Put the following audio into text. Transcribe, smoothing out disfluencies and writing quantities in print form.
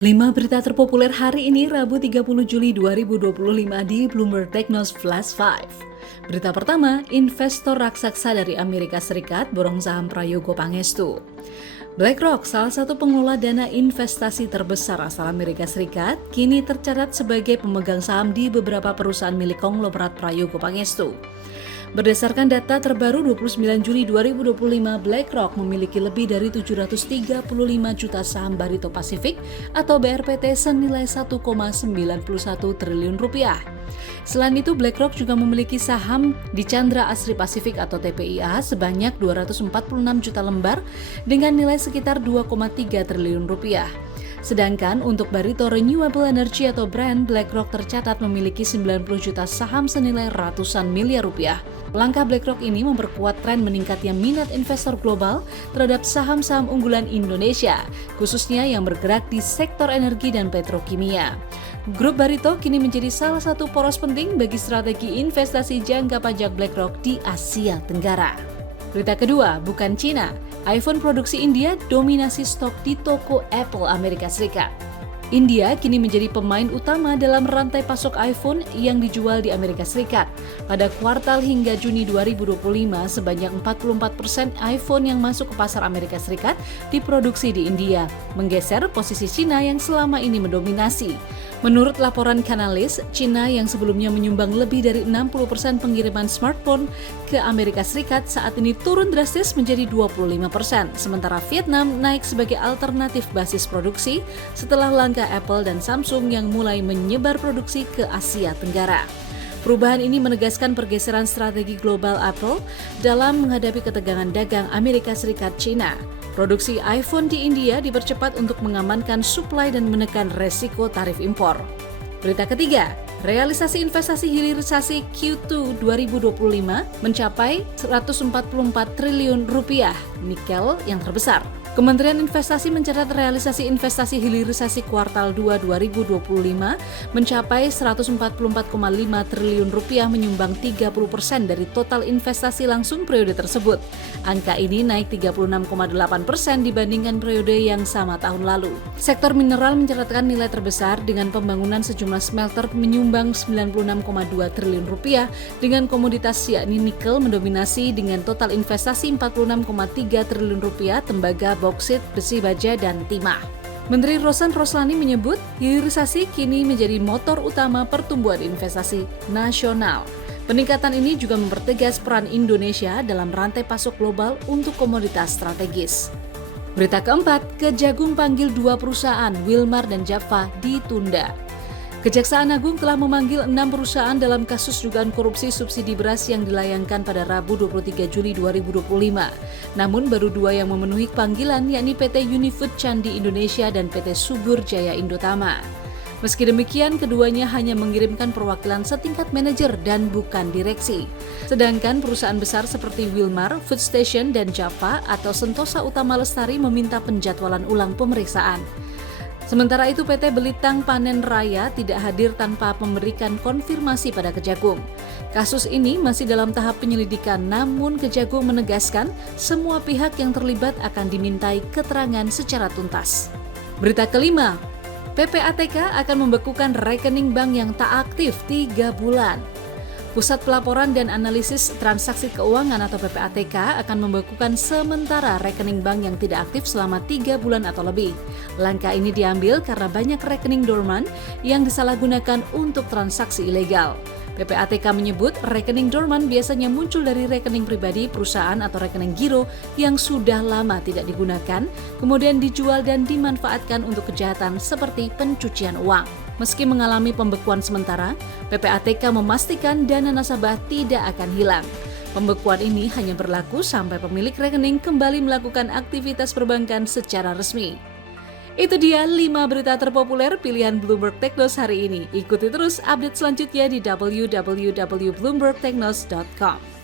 5 berita terpopuler hari ini Rabu 30 Juli 2025 di Bloomberg Technos Flash 5. Berita pertama, investor raksasa dari Amerika Serikat borong saham Prayogo Pangestu. BlackRock, salah satu pengelola dana investasi terbesar asal Amerika Serikat, kini tercatat sebagai pemegang saham di beberapa perusahaan milik konglomerat Prayogo Pangestu. Berdasarkan data terbaru 29 Juli 2025, BlackRock memiliki lebih dari 735 juta saham Barito Pacific atau BRPT senilai 1,91 triliun rupiah. Selain itu, BlackRock juga memiliki saham di Chandra Asri Pacific atau TPIA sebanyak 246 juta lembar dengan nilai sekitar 2,3 triliun rupiah. Sedangkan untuk Barito Renewable Energy atau BRAN, BlackRock tercatat memiliki 90 juta saham senilai ratusan miliar rupiah. Langkah BlackRock ini memperkuat tren meningkatnya minat investor global terhadap saham-saham unggulan Indonesia, khususnya yang bergerak di sektor energi dan petrokimia. Grup Barito kini menjadi salah satu poros penting bagi strategi investasi jangka panjang BlackRock di Asia Tenggara. Berita kedua, bukan Cina. iPhone produksi India dominasi stok di toko Apple Amerika Serikat. India kini menjadi pemain utama dalam rantai pasok iPhone yang dijual di Amerika Serikat. Pada kuartal hingga Juni 2025, sebanyak 44% iPhone yang masuk ke pasar Amerika Serikat diproduksi di India, menggeser posisi Cina yang selama ini mendominasi. Menurut laporan Canalys, Cina yang sebelumnya menyumbang lebih dari 60% pengiriman smartphone ke Amerika Serikat saat ini turun drastis menjadi 25%, sementara Vietnam naik sebagai alternatif basis produksi setelah langkah Apple dan Samsung yang mulai menyebar produksi ke Asia Tenggara. Perubahan ini menegaskan pergeseran strategi global Apple dalam menghadapi ketegangan dagang Amerika Serikat-Cina. Produksi iPhone di India dipercepat untuk mengamankan suplai dan menekan resiko tarif impor. Berita ketiga, realisasi investasi hilirisasi Q2 2025 mencapai 144 triliun rupiah, nikel yang terbesar. Kementerian Investasi mencatat realisasi investasi hilirisasi kuartal 2 2025 mencapai 144,5 triliun rupiah menyumbang 30% dari total investasi langsung periode tersebut. Angka ini naik 36,8% dibandingkan periode yang sama tahun lalu. Sektor mineral mencatatkan nilai terbesar dengan pembangunan sejumlah smelter menyumbang 96,2 triliun rupiah dengan komoditas yakni nikel mendominasi dengan total investasi 46,3 triliun rupiah, tembaga, boksit, besi baja, dan timah. Menteri Rosan Roslani menyebut hilirisasi kini menjadi motor utama pertumbuhan investasi nasional. Peningkatan ini juga mempertegas peran Indonesia dalam rantai pasok global untuk komoditas strategis. Berita keempat, Kejagung panggil 2 perusahaan, Wilmar dan Java, ditunda. Kejaksaan Agung telah memanggil 6 perusahaan dalam kasus dugaan korupsi subsidi beras yang dilayangkan pada Rabu 23 Juli 2025. Namun baru 2 yang memenuhi panggilan, yakni PT Unifood Candi Indonesia dan PT Subur Jaya Indotama. Meski demikian, keduanya hanya mengirimkan perwakilan setingkat manajer dan bukan direksi. Sedangkan perusahaan besar seperti Wilmar, Food Station, dan Java atau Sentosa Utama Lestari meminta penjadwalan ulang pemeriksaan. Sementara itu PT Belitang Panen Raya tidak hadir tanpa memberikan konfirmasi pada Kejagung. Kasus ini masih dalam tahap penyelidikan, namun Kejagung menegaskan semua pihak yang terlibat akan dimintai keterangan secara tuntas. Berita kelima, PPATK akan membekukan rekening bank yang tak aktif 3 bulan. Pusat Pelaporan dan Analisis Transaksi Keuangan atau PPATK akan membekukan sementara rekening bank yang tidak aktif selama 3 bulan atau lebih. Langkah ini diambil karena banyak rekening dorman yang disalahgunakan untuk transaksi ilegal. PPATK menyebut rekening dorman biasanya muncul dari rekening pribadi, perusahaan atau rekening giro yang sudah lama tidak digunakan, kemudian dijual dan dimanfaatkan untuk kejahatan seperti pencucian uang. Meski mengalami pembekuan sementara, PPATK memastikan dana nasabah tidak akan hilang. Pembekuan ini hanya berlaku sampai pemilik rekening kembali melakukan aktivitas perbankan secara resmi. Itu dia 5 berita terpopuler pilihan Bloomberg Technos hari ini. Ikuti terus update selanjutnya di www.bloombergtechnos.com.